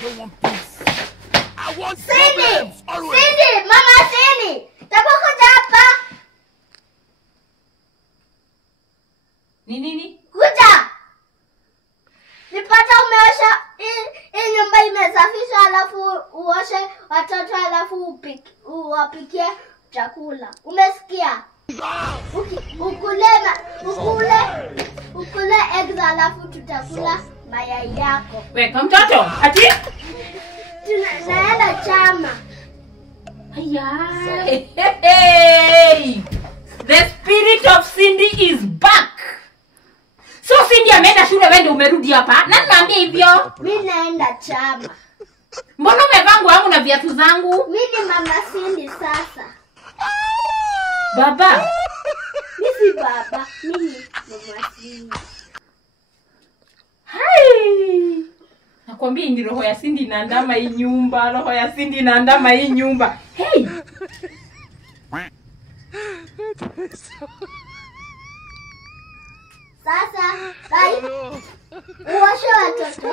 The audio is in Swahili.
don't want peace. I want Cindy! problems always. Cindy! Mama Cindy! Takukuja hapa. Nini? Kuja! Nipata umeosha hii nyumba imesafishwa alafu uoshe watoto alafu uwapikie chakula. Umesikia? Ukule eggs alafu tutakula mayai yako. Weka mtoto. Ati? Tunaenda chama. Hey, hey. The spirit of Cindy is back. So Cindy ameenda shule, wewe ndio umerudi hapa. Nani naambia hivyo? Mimi naenda chama. Mbona umevaa nguo yangu na viatu zangu? Mimi ni Mama Cindy sasa. Baba. Mimi si baba, mimi ni Mama Cindy. Hai. Nakwambia ni roho ya Cindy inaandama hii nyumba, roho ya Cindy inaandama hii nyumba. Hey. Sasa, bye. Uoshe watoto.